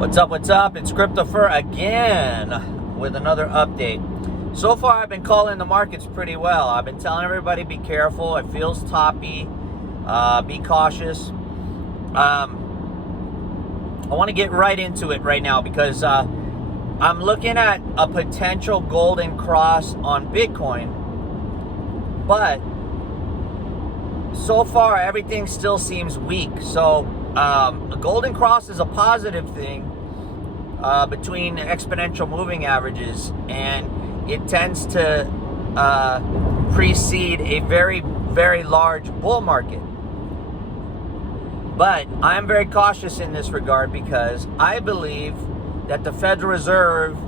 What's up? It's CRYPTOPHER again with another update. So far, I've been calling the markets pretty well. I've been telling everybody be careful. It feels toppy. Be cautious. I want to get right into it right now because I'm looking at a potential golden cross on Bitcoin. But so far, everything still seems weak. So a golden cross is a positive thing between exponential moving averages, and it tends to precede a very, very large bull market. But I'm very cautious in this regard because I believe that the Federal Reserve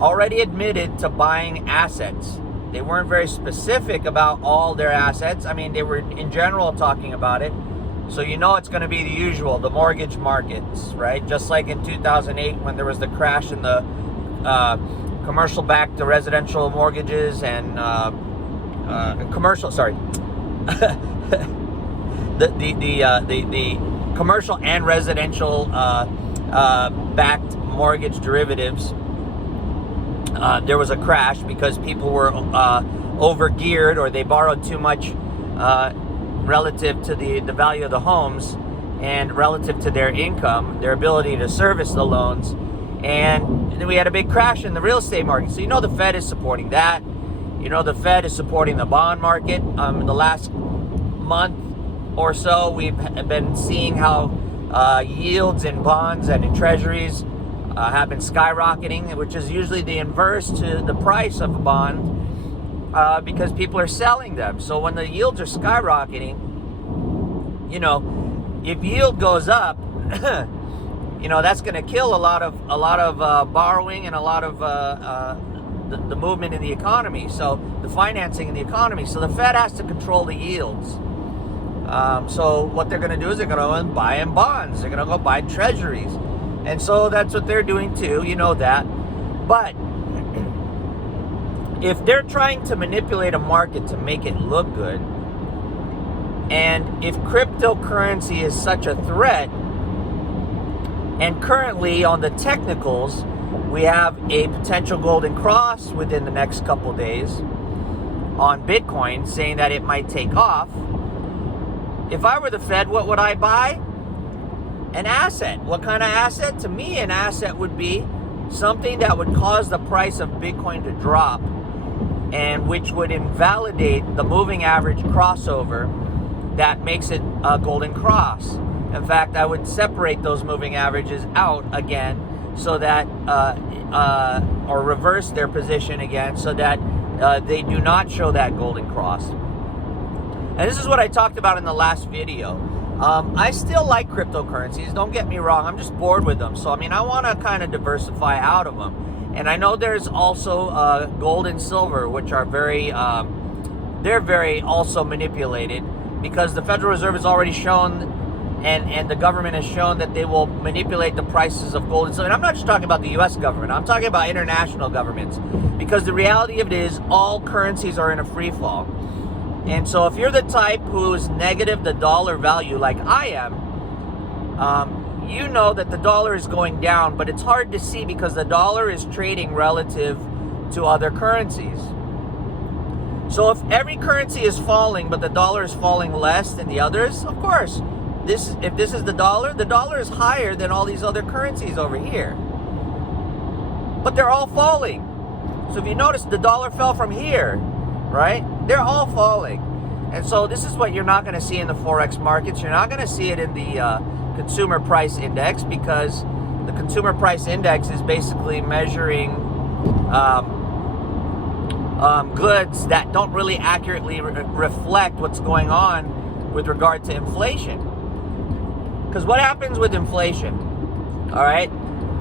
already admitted to buying assets. They weren't very specific about all their assets. I mean, they were in general talking about it. So you know it's going to be the usual, the mortgage markets, right? Just like in 2008 when there was the crash in the commercial-backed residential mortgages and commercial, sorry, the commercial and residential backed mortgage derivatives. There was a crash because people were over-geared, or they borrowed too much relative to the value of the homes and relative to their income, their ability to service the loans. And then we had a big crash in the real estate market. So you know the Fed is supporting that. You know the Fed is supporting the bond market. In the last month or so, we've been seeing how yields in bonds and in treasuries have been skyrocketing, which is usually the inverse to the price of a bond. Because people are selling them. So when the yields are skyrocketing, you know, if yield goes up, you know, that's going to kill a lot of borrowing and a lot of the movement in the economy. So the financing in the economy. So the Fed has to control the yields. So what they're going to do is they're going to go and buy in bonds. They're going to go buy treasuries, and so that's what they're doing too. You know that, but if they're trying to manipulate a market to make it look good, and if cryptocurrency is such a threat, and currently on the technicals, we have a potential golden cross within the next couple days on Bitcoin saying that it might take off. If I were the Fed, what would I buy? An asset. What kind of asset? To me, an asset would be something that would cause the price of Bitcoin to drop, and which would invalidate the moving average crossover that makes it a golden cross. In fact, I would separate those moving averages out again so that, or reverse their position again so that they do not show that golden cross. And this is what I talked about in the last video. I still like cryptocurrencies, don't get me wrong, I'm just bored with them. So, I mean, I want to kind of diversify out of them. And I know there's also gold and silver, which are they're very also manipulated, because the Federal Reserve has already shown, and the government has shown that they will manipulate the prices of gold and silver. And I'm not just talking about the U.S. government, I'm talking about international governments, because the reality of it is all currencies are in a free fall. And so if you're the type who's negative the dollar value like I am, you know that the dollar is going down, but it's hard to see because the dollar is trading relative to other currencies. So if every currency is falling, but the dollar is falling less than the others, of course, if this is the dollar is higher than all these other currencies over here. But they're all falling. So if you notice, the dollar fell from here, right? They're all falling. And so this is what you're not going to see in the Forex markets. You're not going to see it in the consumer price index, because the consumer price index is basically measuring goods that don't really accurately reflect what's going on with regard to inflation. Because what happens with inflation? All right.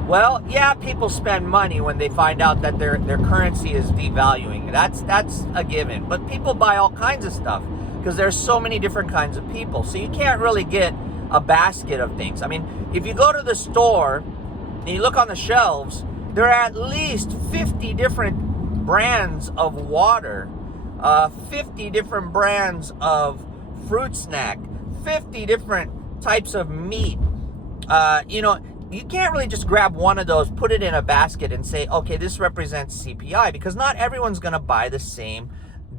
Well, yeah, people spend money when they find out that their currency is devaluing. That's a given. But people buy all kinds of stuff because there's so many different kinds of people. So you can't really get a basket of things. I mean, if you go to the store and you look on the shelves, there are at least 50 different brands of water, 50 different brands of fruit snack, 50 different types of meat. You know, you can't really just grab one of those, put it in a basket and say, okay, this represents CPI, because not everyone's going to buy the same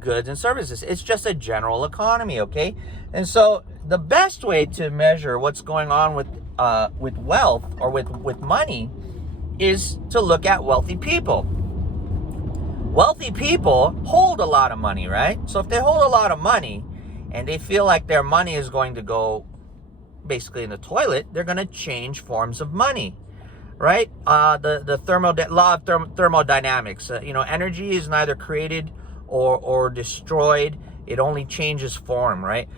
goods and services. It's just a general economy, okay? And so the best way to measure what's going on with wealth or with money is to look at wealthy people. Wealthy people hold a lot of money, right? So if they hold a lot of money and they feel like their money is going to go basically in the toilet, they're going to change forms of money, right? The law of thermodynamics, energy is neither created or destroyed. It only changes form, right?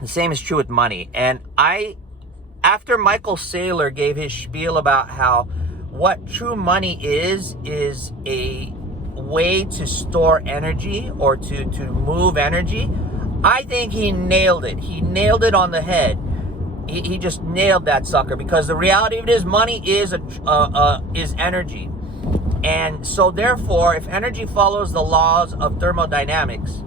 The same is true with money. And after Michael Saylor gave his spiel about how what true money is a way to store energy or to move energy, I think he nailed it. He nailed it on the head. He just nailed that sucker, because the reality of it is money is energy. And so therefore, if energy follows the laws of thermodynamics,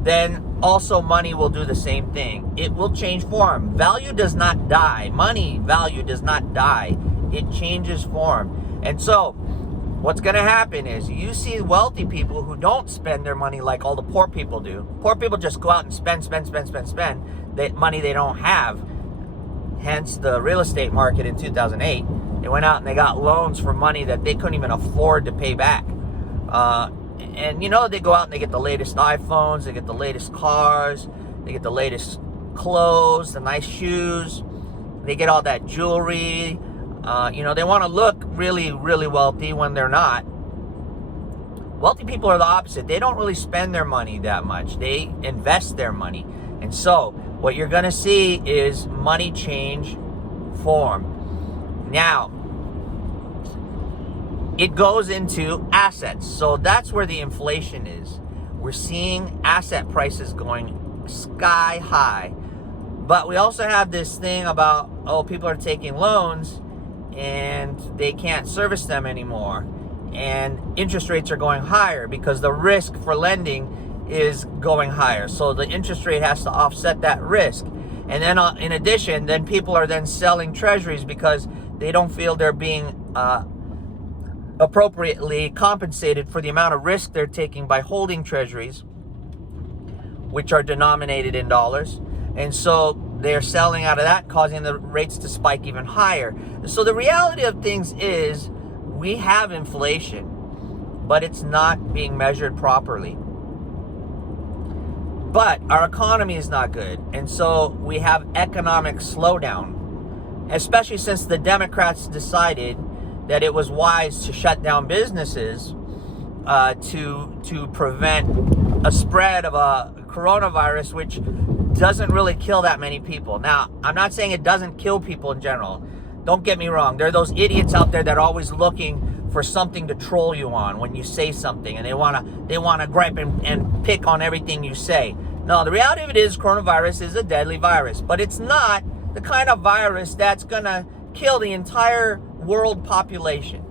then also money will do the same thing. It will change form. Value does not die. Money value does not die. It changes form. And so what's going to happen is you see wealthy people who don't spend their money like all the poor people do. Poor people just go out and spend that money they don't have. Hence the real estate market in 2008. They went out and they got loans for money that they couldn't even afford to pay back. And they go out and they get the latest iPhones, they get the latest cars, they get the latest clothes, the nice shoes, they get all that jewelry. They want to look really, really wealthy when they're not. Wealthy people are the opposite. They don't really spend their money that much. They invest their money. And so what you're going to see is money change form. Now, it goes into assets. So that's where the inflation is. We're seeing asset prices going sky high. But we also have this thing about, people are taking loans and they can't service them anymore. And interest rates are going higher because the risk for lending is going higher. So the interest rate has to offset that risk. And then in addition, then people are then selling treasuries because they don't feel they're being appropriately compensated for the amount of risk they're taking by holding treasuries, which are denominated in dollars. And so they're selling out of that, causing the rates to spike even higher. So the reality of things is we have inflation, but it's not being measured properly. But our economy is not good. And so we have economic slowdown, especially since the Democrats decided that it was wise to shut down businesses to prevent a spread of a coronavirus, which doesn't really kill that many people. Now, I'm not saying it doesn't kill people in general. Don't get me wrong. There are those idiots out there that are always looking for something to troll you on when you say something, and they wanna gripe and pick on everything you say. No, the reality of it is coronavirus is a deadly virus, but it's not the kind of virus that's gonna kill the entire world population.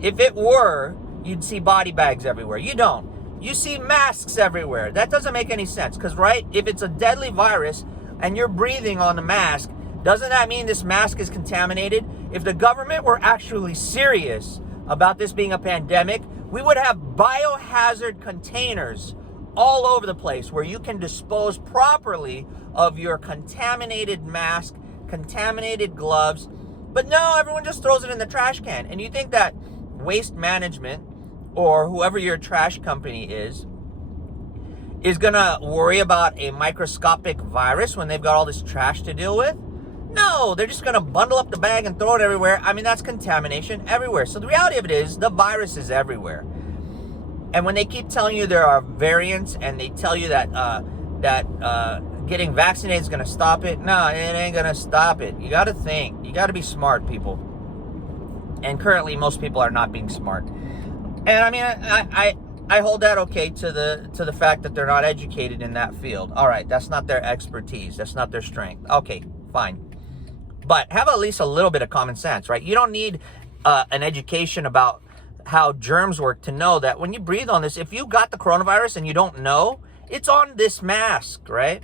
If it were, you'd see body bags everywhere. You don't. You see masks everywhere. That doesn't make any sense, because, right, if it's a deadly virus and you're breathing on the mask, doesn't that mean this mask is contaminated? If the government were actually serious about this being a pandemic, we would have biohazard containers all over the place where you can dispose properly of your contaminated mask, contaminated gloves. But no, everyone just throws it in the trash can. And you think that Waste Management, or whoever your trash company is gonna worry about a microscopic virus when they've got all this trash to deal with? No, they're just gonna bundle up the bag and throw it everywhere. I mean, that's contamination everywhere. So the reality of it is the virus is everywhere. And when they keep telling you there are variants and they tell you that getting vaccinated is gonna stop it, no, it ain't gonna stop it. You gotta think. You gotta be smart, people. And currently, most people are not being smart. And I mean, I hold that okay to the fact that they're not educated in that field. All right, that's not their expertise. That's not their strength. Okay, fine. But have at least a little bit of common sense, right? You don't need an education about how germs work to know that when you breathe on this, if you got the coronavirus and you don't know, it's on this mask, right?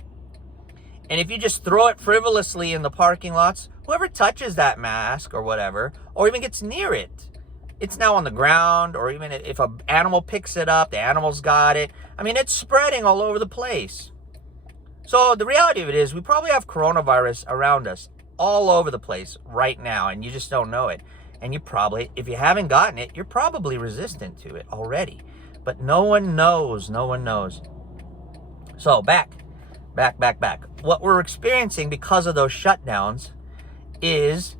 And if you just throw it frivolously in the parking lots, whoever touches that mask or whatever, or even gets near it, it's now on the ground, or even if an animal picks it up, the animal's got it. I mean, it's spreading all over the place. So the reality of it is we probably have coronavirus around us all over the place right now, and you just don't know it. And you probably, if you haven't gotten it, you're probably resistant to it already. But no one knows. No one knows. So back. What we're experiencing because of those shutdowns is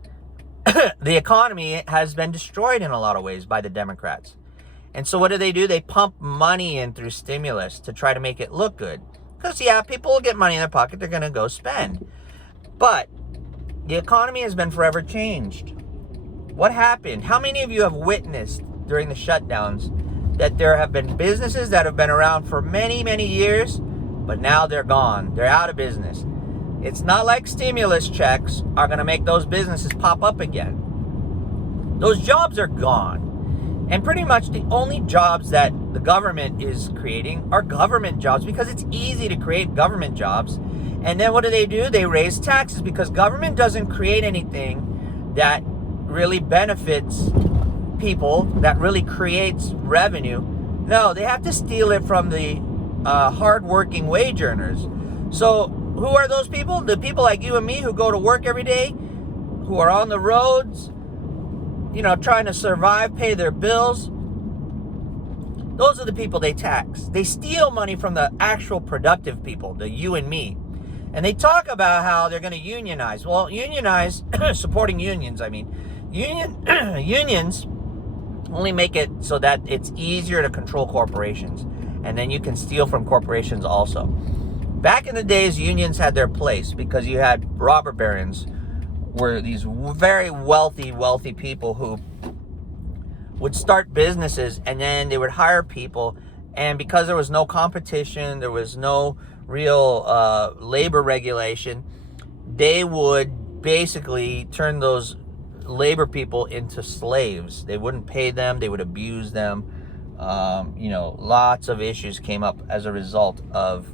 the economy has been destroyed in a lot of ways by the Democrats. And so what do? They pump money in through stimulus to try to make it look good. Because, yeah, people will get money in their pocket. They're going to go spend. But the economy has been forever changed. What happened? How many of you have witnessed during the shutdowns that there have been businesses that have been around for many, many years, but now they're gone. They're out of business. It's not like stimulus checks are going to make those businesses pop up again. Those jobs are gone. And pretty much the only jobs that the government is creating are government jobs, because it's easy to create government jobs. And then what do? They raise taxes, because government doesn't create anything that really benefits people, that really creates revenue. No, they have to steal it from the hard-working wage earners. So who are those people? The people like you and me who go to work every day, who are on the roads, trying to survive, pay their bills. Those are the people they tax. They steal money from the actual productive people, the you and me. And they talk about how they're going to unionize. Well, unionize, supporting unions, unions only make it so that it's easier to control corporations. And then you can steal from corporations also. Back in the days, unions had their place because you had robber barons, were these very wealthy people who would start businesses, and then they would hire people. And because there was no competition, there was no real labor regulation, they would basically turn those labor people into slaves. They wouldn't pay them. They would abuse them. Lots of issues came up as a result of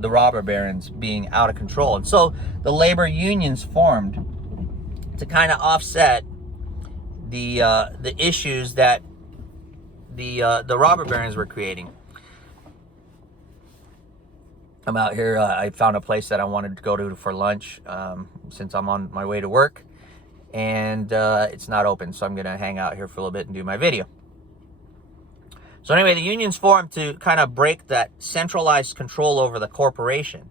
the robber barons being out of control. And so the labor unions formed to kind of offset the issues that the robber barons were creating. I'm out here. I found a place that I wanted to go to for lunch since I'm on my way to work, and it's not open, so I'm going to hang out here for a little bit and do my video. So anyway, the unions formed to kind of break that centralized control over the corporation.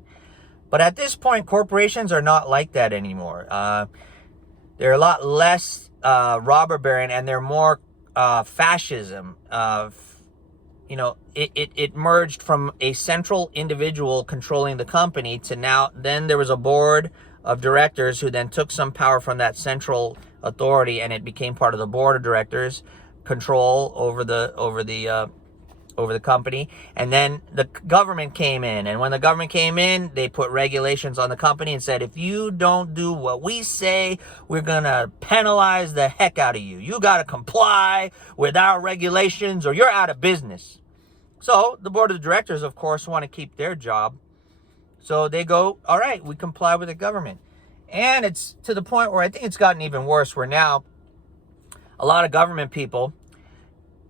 But at this point, corporations are not like that anymore. They're a lot less robber baron, and they're more fascism. It merged from a central individual controlling the company to then there was a board of directors who then took some power from that central authority, and it became part of the board of directors control over the company. And then the government came in, and when the government came in, they put regulations on the company and said, if you don't do what we say, we're gonna penalize the heck out of you. You gotta comply with our regulations or you're out of business. So the board of directors, of course, want to keep their job, so they go, all right, we comply with the government. And it's to the point where I think it's gotten even worse, where now a lot of government people,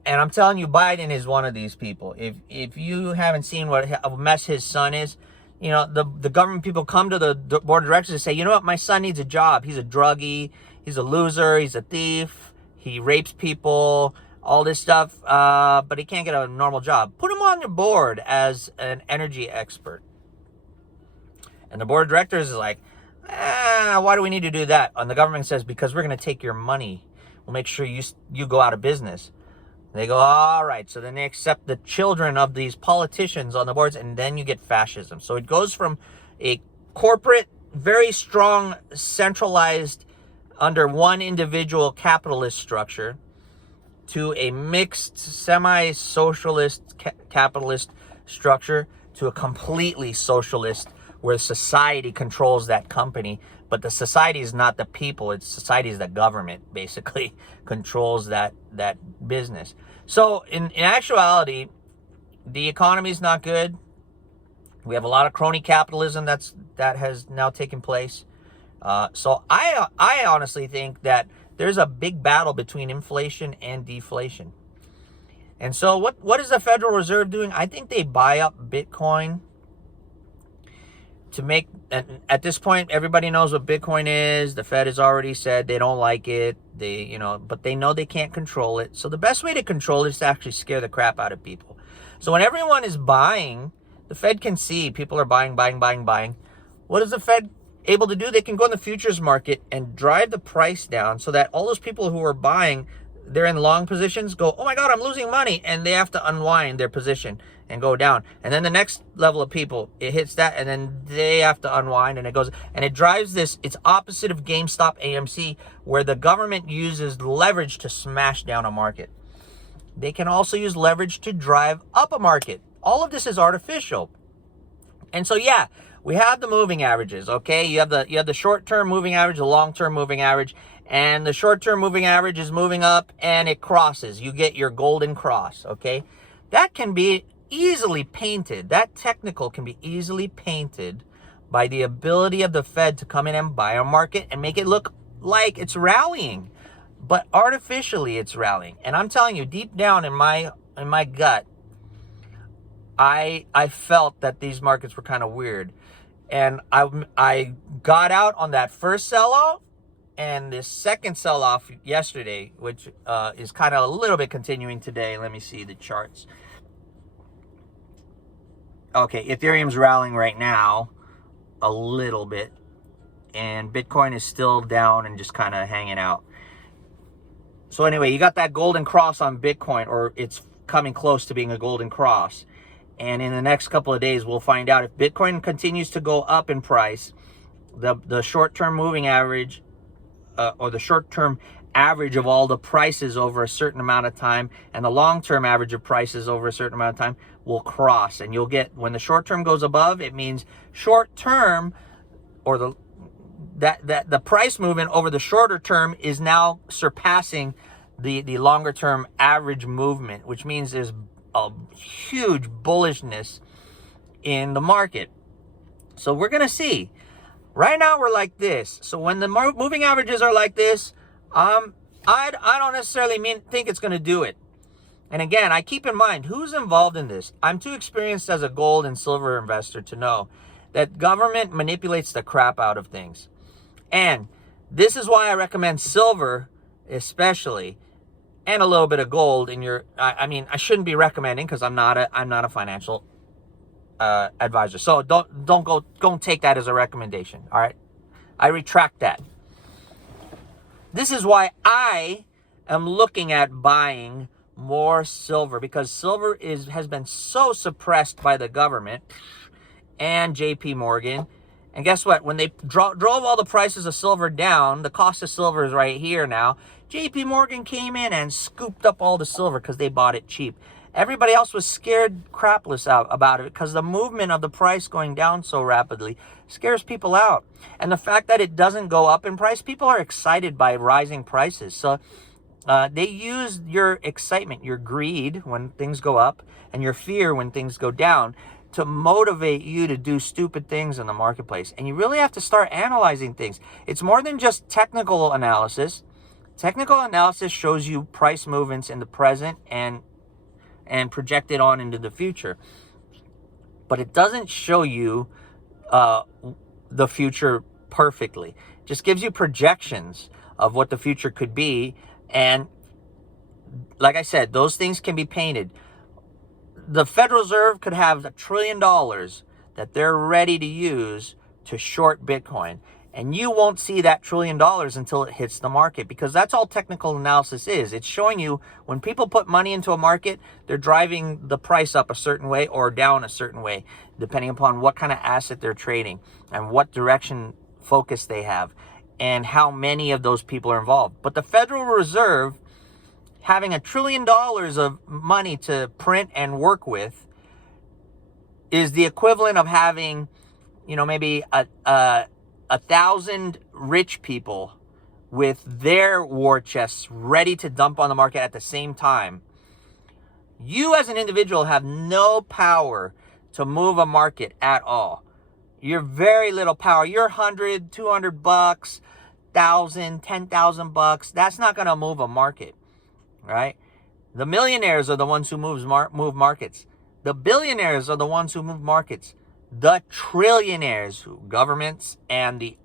and I'm telling you, Biden is one of these people. If you haven't seen what a mess his son is, the government people come to the board of directors and say, you know what, my son needs a job. He's a druggie. He's a loser. He's a thief. He rapes people, all this stuff, but he can't get a normal job. Put him on your board as an energy expert. And the board of directors is like, why do we need to do that? And the government says, because we're going to take your money. We'll make sure you go out of business. They go, all right. So then they accept the children of these politicians on the boards, and then you get fascism. So it goes from a corporate, very strong, centralized, under one individual capitalist structure to a mixed, semi-socialist capitalist structure to a completely socialist, where society controls that company. But the society is not the people. It's society is the government, basically, controls that business. So in actuality, the economy is not good. We have a lot of crony capitalism that has now taken place. So I honestly think that there's a big battle between inflation and deflation. And so what is the Federal Reserve doing? I think they buy up Bitcoin to make, at this point, everybody knows what Bitcoin is. The Fed has already said they don't like it. But they know they can't control it. So the best way to control it is to actually scare the crap out of people. So when everyone is buying, the Fed can see people are buying. What is the Fed able to do? They can go in the futures market and drive the price down so that all those people who are buying, they're in long positions, go, oh my God, I'm losing money. And they have to unwind their position and go down. And then the next level of people, it hits that, and then they have to unwind, and it goes, and it drives this. It's opposite of GameStop, AMC, where the government uses leverage to smash down a market. They can also use leverage to drive up a market. All of this is artificial. And so, yeah, we have the moving averages, okay? You have the short-term moving average, the long-term moving average, and the short-term moving average is moving up and it crosses. You get your golden cross, okay? That can be easily painted. That technical can be easily painted by the ability of the Fed to come in and buy a market and make it look like it's rallying. But artificially it's rallying. And I'm telling you, deep down in my gut, I felt that these markets were kind of weird. And I got out on that first sell-off and this second sell-off yesterday, which is kind of a little bit continuing today. Let me see the charts. Okay, Ethereum's rallying right now a little bit, and Bitcoin is still down and just kind of hanging out. So anyway, you got that golden cross on Bitcoin, or it's coming close to being a golden cross. And in the next couple of days, we'll find out if Bitcoin continues to go up in price. The short-term moving average, or the short-term average of all the prices over a certain amount of time, and the long-term average of prices over a certain amount of time will cross. And you'll get, when the short-term goes above, it means short-term, or the price movement over the shorter term is now surpassing the longer-term average movement, which means there's a huge bullishness in the market. So we're going to see. Right now we're like this. So when the moving averages are like this, I don't necessarily think it's going to do it. And again, I keep in mind who's involved in this. I'm too experienced as a gold and silver investor to know that government manipulates the crap out of things. And this is why I recommend silver especially, and a little bit of gold in your, I mean, I shouldn't be recommending because I'm not a financial advisor. So don't take that as a recommendation. All right. I retract that. This is why I am looking at buying more silver, because silver has been so suppressed by the government and JP Morgan. And guess what? When they drove all the prices of silver down, the cost of silver is right here now. JP Morgan came in and scooped up all the silver because they bought it cheap. Everybody else was scared crapless about it because the movement of the price going down so rapidly scares people out. And the fact that it doesn't go up in price, people are excited by rising prices. So they use your excitement, your greed when things go up, and your fear when things go down to motivate you to do stupid things in the marketplace. And you really have to start analyzing things. It's more than just technical analysis. Technical analysis shows you price movements in the present and projected on into the future. But it doesn't show you the future perfectly. It just gives you projections of what the future could be. And like I said, those things can be painted. The Federal Reserve could have $1 trillion that they're ready to use to short Bitcoin. And you won't see that $1 trillion until it hits the market, because that's all technical analysis is. It's showing you when people put money into a market, they're driving the price up a certain way or down a certain way, depending upon what kind of asset they're trading and what direction focus they have and how many of those people are involved. But the Federal Reserve, having $1 trillion of money to print and work with, is the equivalent of having, maybe a 1,000 rich people with their war chests ready to dump on the market at the same time. You as an individual have no power to move a market at all. You're very little power. You're 100, 200 bucks, 1,000, 10,000 bucks. That's not going to move a market, right? The millionaires are the ones who move markets. The billionaires are the ones who move markets. The trillionaires, governments and the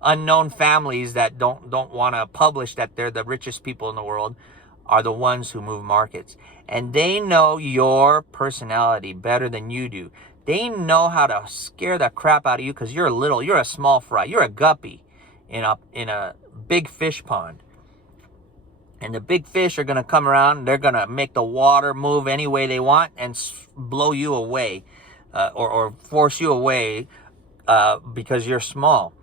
unknown families that don't want to publish that they're the richest people in the world, are the ones who move markets. And they know your personality better than you do. They know how to scare the crap out of you because you're a small fry. You're a guppy in a big fish pond. And the big fish are going to come around. They're going to make the water move any way they want and blow you away or force you away because you're small.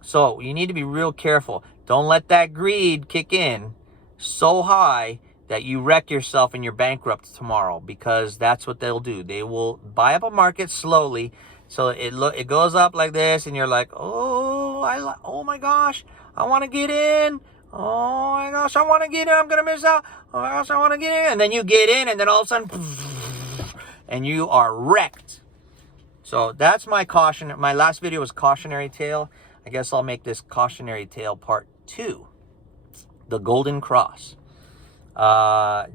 So you need to be real careful. Don't let that greed kick in so high that you wreck yourself and you're bankrupt tomorrow, because that's what they'll do. They will buy up a market slowly. So it goes up like this and you're like, oh my gosh, I want to get in. Oh my gosh, I want to get in. I'm going to miss out. Oh my gosh, I want to get in. And then you get in and then all of a sudden, and you are wrecked. So that's my caution. My last video was cautionary tale. I guess I'll make this cautionary tale part 2. The golden cross.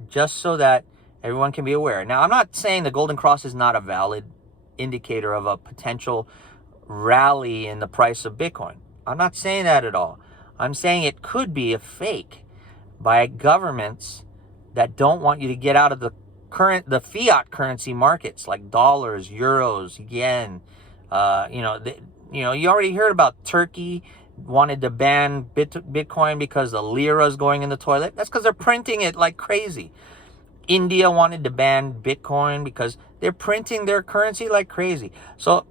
Just so that everyone can be aware. Now, I'm not saying the golden cross is not a valid indicator of a potential rally in the price of Bitcoin. I'm not saying that at all. I'm saying it could be a fake by governments that don't want you to get out of the fiat currency markets like dollars, euros, yen. You already heard about Turkey wanted to ban Bitcoin because the lira is going in the toilet. That's because they're printing it like crazy. India wanted to ban Bitcoin because they're printing their currency like crazy. So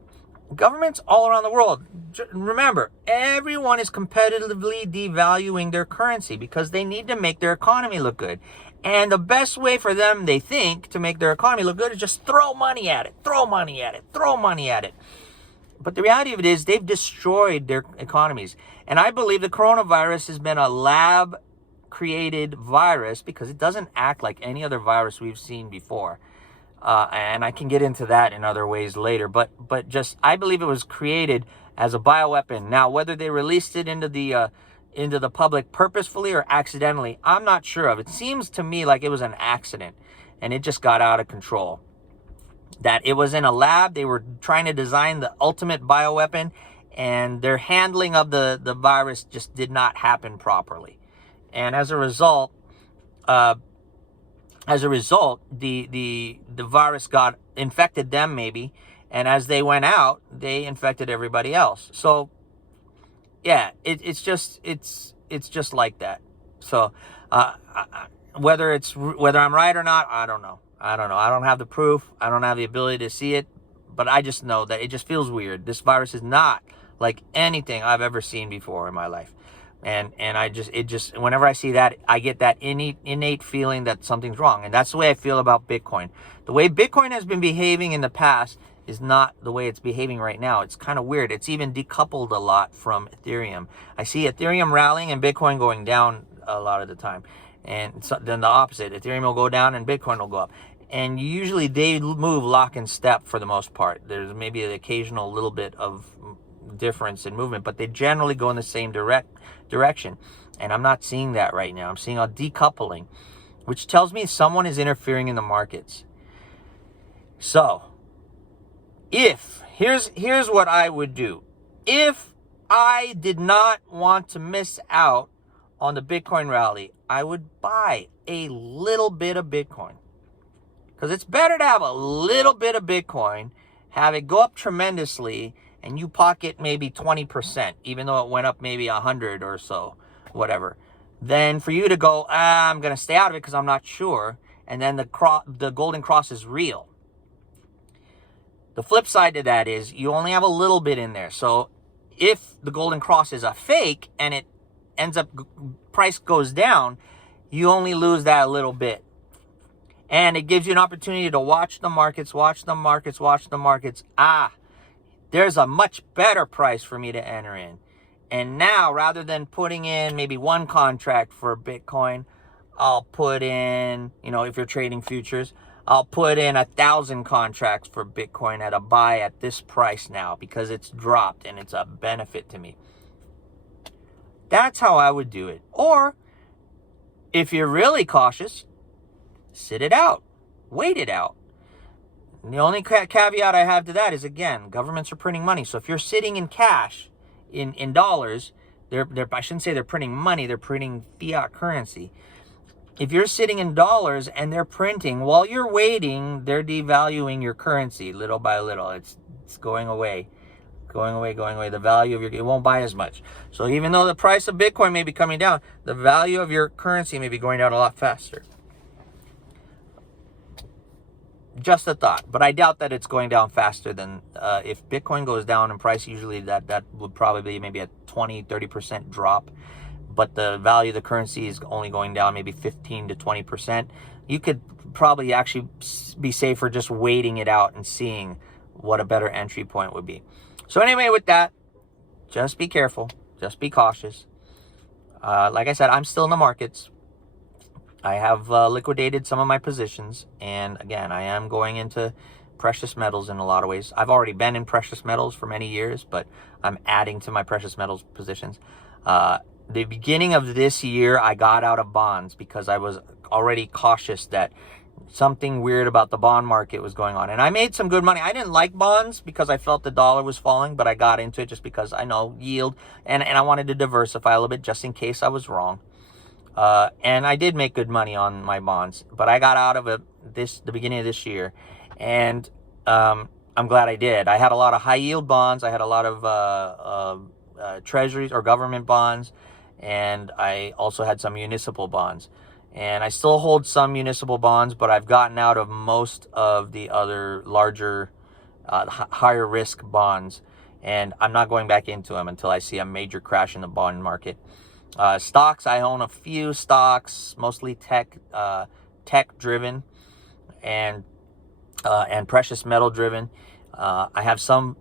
governments all around the world, remember, everyone is competitively devaluing their currency because they need to make their economy look good. And the best way for them, they think, to make their economy look good is just throw money at it, throw money at it, throw money at it. But the reality of it is they've destroyed their economies. And I believe the coronavirus has been a lab-created virus because it doesn't act like any other virus we've seen before. And I can get into that in other ways later. But just, I believe it was created as a bioweapon. Now, whether they released it into the public purposefully or accidentally, I'm not sure of. It seems to me like it was an accident and it just got out of control. That it was in a lab, they were trying to design the ultimate bioweapon, and their handling of the virus just did not happen properly. And as a result, the virus got infected them maybe, and as they went out, they infected everybody else. So yeah, it's just like that. So whether I'm right or not, I don't know. I don't have the proof. I don't have the ability to see it, but I just know that it just feels weird. This virus is not like anything I've ever seen before in my life. And whenever I see that, I get that innate feeling that something's wrong. And that's the way I feel about Bitcoin. The way Bitcoin has been behaving in the past is not the way it's behaving right now. It's kind of weird. It's even decoupled a lot from Ethereum. I see Ethereum rallying and Bitcoin going down a lot of the time. And so, then the opposite, Ethereum will go down and Bitcoin will go up. And usually they move lock and step for the most part. There's maybe an occasional little bit of difference in movement, but they generally go in the same direction. And I'm not seeing that right now. I'm seeing a decoupling, which tells me someone is interfering in the markets. So, here's what I would do. If I did not want to miss out on the Bitcoin rally, I would buy a little bit of Bitcoin. Because it's better to have a little bit of Bitcoin, have it go up tremendously, and you pocket maybe 20%, even though it went up maybe 100 or so, whatever. Then for you to go, I'm going to stay out of it because I'm not sure, and then the golden cross is real. The flip side to that is you only have a little bit in there. So if the golden cross is a fake and it ends up, price goes down, you only lose that little bit. And it gives you an opportunity to watch the markets. There's a much better price for me to enter in. And now, rather than putting in maybe one contract for Bitcoin, I'll put in, if you're trading futures, I'll put in 1,000 contracts for Bitcoin at a buy at this price now because it's dropped and it's a benefit to me. That's how I would do it. Or if you're really cautious, sit it out, wait it out. And the only caveat I have to that is, again, governments are printing money. So if you're sitting in cash, in dollars, I shouldn't say they're printing money, they're printing fiat currency. If you're sitting in dollars and they're printing, while you're waiting, they're devaluing your currency little by little. It's going away. The value of it won't buy as much. So even though the price of Bitcoin may be coming down, the value of your currency may be going down a lot faster. Just a thought, but I doubt that it's going down faster than if Bitcoin goes down in price. Usually that would probably be maybe a 20-30% drop, but the value of the currency is only going down maybe 15 to 20%. You could probably actually be safer just waiting it out and seeing what a better entry point would be. So anyway, with that, just be careful, just be cautious. Like I said, I'm still in the markets. I have liquidated some of my positions, and again, I am going into precious metals in a lot of ways. I've already been in precious metals for many years, but I'm adding to my precious metals positions. The beginning of this year, I got out of bonds because I was already cautious that something weird about the bond market was going on. And I made some good money. I didn't like bonds because I felt the dollar was falling, but I got into it just because I know yield, and I wanted to diversify a little bit just in case I was wrong. And I did make good money on my bonds, but I got out of it the beginning of this year, and I'm glad I did. I had a lot of high yield bonds. I had a lot of treasuries or government bonds, and I also had some municipal bonds. And I still hold some municipal bonds, but I've gotten out of most of the other larger, higher risk bonds, and I'm not going back into them until I see a major crash in the bond market. Stocks, I own a few stocks, mostly tech driven and precious metal driven. I have some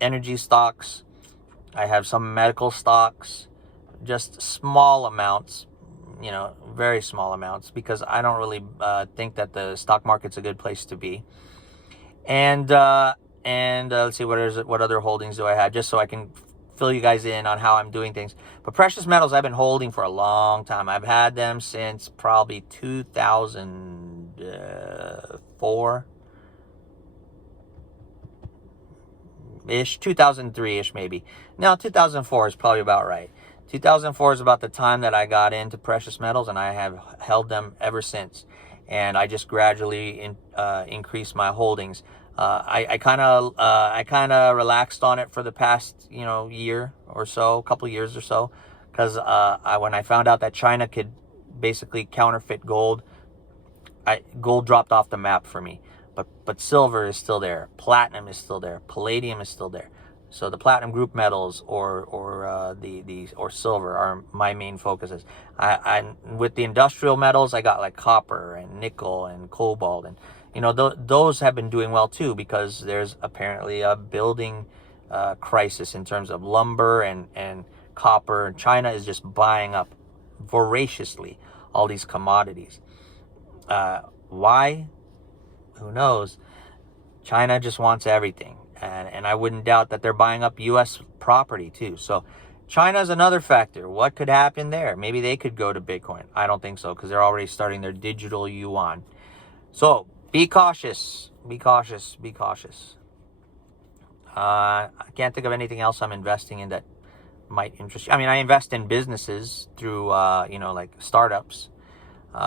energy stocks. I have some medical stocks, just small amounts, very small amounts, because I don't really think that the stock market's a good place to be. And let's see, what other holdings do I have, just so I can fill you guys in on how I'm doing things. But precious metals I've been holding for a long time. I've had them since probably 2004 ish, 2003 ish maybe. No, 2004 is probably about right. 2004 is about the time that I got into precious metals, and I have held them ever since. And I just gradually increased my holdings. I kind of relaxed on it for the past year or so, a couple years or so, because when I found out that China could basically counterfeit gold, gold dropped off the map for me. But silver is still there, platinum is still there, palladium is still there. So the platinum group metals or silver are my main focuses. I with the industrial metals, I got like copper and nickel and cobalt, and those have been doing well too, because there's apparently a building crisis in terms of lumber and copper. China is just buying up voraciously all these commodities. Why? Who knows? China just wants everything. And I wouldn't doubt that they're buying up U.S. property too. So China's another factor. What could happen there? Maybe they could go to Bitcoin. I don't think so, because they're already starting their digital yuan. So be cautious. Be cautious. Be cautious. I can't think of anything else I'm investing in that might interest you. I mean, I invest in businesses through, like startups. So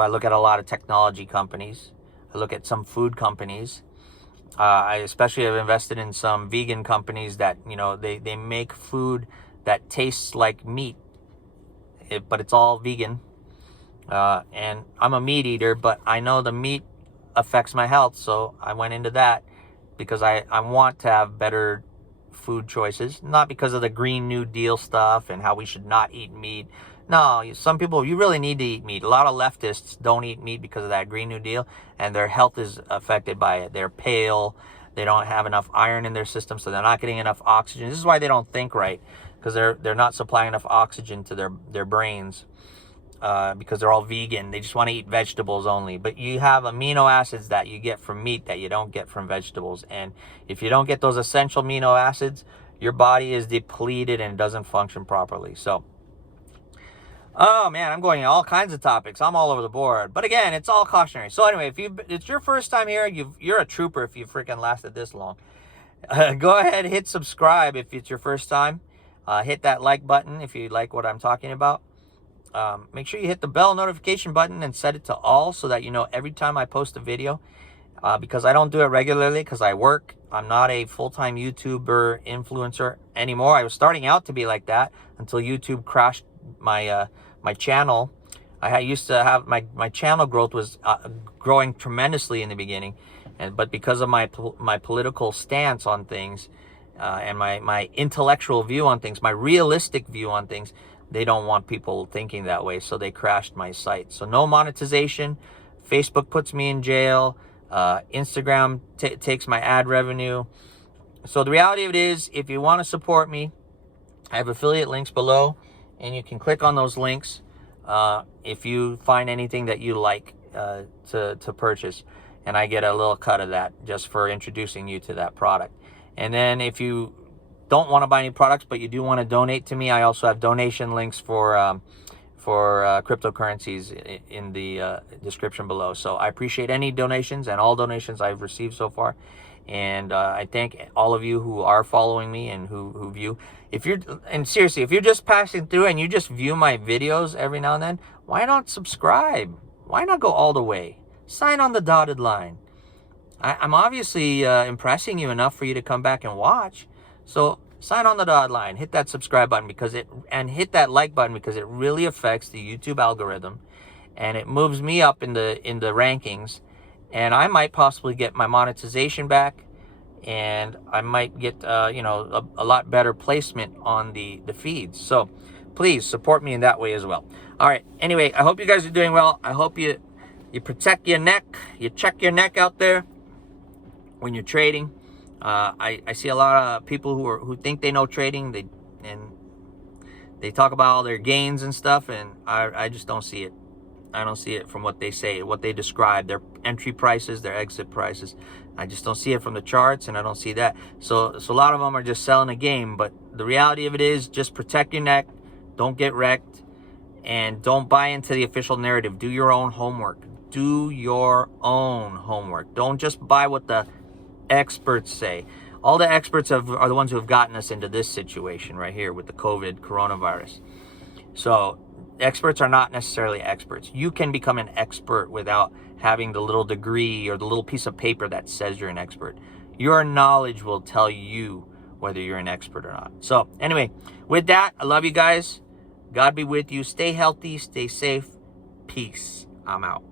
I look at a lot of technology companies. I look at some food companies. I especially have invested in some vegan companies that, they make food that tastes like meat, but it's all vegan. And I'm a meat eater, but I know the meat affects my health, so I went into that because I want to have better food choices, not because of the Green New Deal stuff and how we should not eat meat. No, some people, you really need to eat meat. A lot of leftists don't eat meat because of that Green New Deal, and their health is affected by it. They're pale, they don't have enough iron in their system, so they're not getting enough oxygen. This is why they don't think right, because they're not supplying enough oxygen to their brains. because they're all vegan. They just want to eat vegetables only. But you have amino acids that you get from meat that you don't get from vegetables. And if you don't get those essential amino acids, your body is depleted and doesn't function properly. So, oh man, I'm going in all kinds of topics. I'm all over the board. But again, it's all cautionary. So anyway, if it's your first time here, you're a trooper if you freaking lasted this long. Go ahead, hit subscribe if it's your first time. Hit that like button if you like what I'm talking about. Make sure you hit the bell notification button and set it to all so that you know every time I post a video. Because I don't do it regularly because I work. I'm not a full-time YouTuber influencer anymore. I was starting out to be like that until YouTube crashed my my channel. I used to have my channel growth was growing tremendously in the beginning, but because of my political stance on things and my intellectual view on things, my realistic view on things, they don't want people thinking that way, so they crashed my site. So no monetization. Facebook puts me in jail. Instagram takes my ad revenue. So the reality of it is, if you want to support me, I have affiliate links below, and you can click on those links if you find anything that you like to purchase, and I get a little cut of that just for introducing you to that product. And then if you don't want to buy any products but you do want to donate to me, I also have donation links for cryptocurrencies in the description below. So I appreciate any donations and all donations I've received so far. And I thank all of you who are following me and who view. And seriously, if you're just passing through and you just view my videos every now and then, why not subscribe? Why not go all the way? Sign on the dotted line. I'm obviously impressing you enough for you to come back and watch. So sign on the dotted line, hit that subscribe button and hit that like button, because it really affects the YouTube algorithm, and it moves me up in the rankings, and I might possibly get my monetization back, and I might get a lot better placement on the feeds. So please support me in that way as well. All right. Anyway, I hope you guys are doing well. I hope you protect your neck. You check your neck out there when you're trading. I see a lot of people who think they know trading. They talk about all their gains and stuff, and I just don't see it. I don't see it from what they say, what they describe, their entry prices, their exit prices. I just don't see it from the charts, and I don't see that. So a lot of them are just selling a game. But the reality of it is, just protect your neck, don't get wrecked, and don't buy into the official narrative. Do your own homework. Do your own homework. Don't just buy what the experts say. All the experts are the ones who have gotten us into this situation right here with the coronavirus. So experts are not necessarily experts. You can become an expert without having the little degree or the little piece of paper that says you're an expert. Your knowledge will tell you whether you're an expert or not. So anyway, with that, I love you guys. God be with you. Stay healthy, stay safe. Peace. I'm out.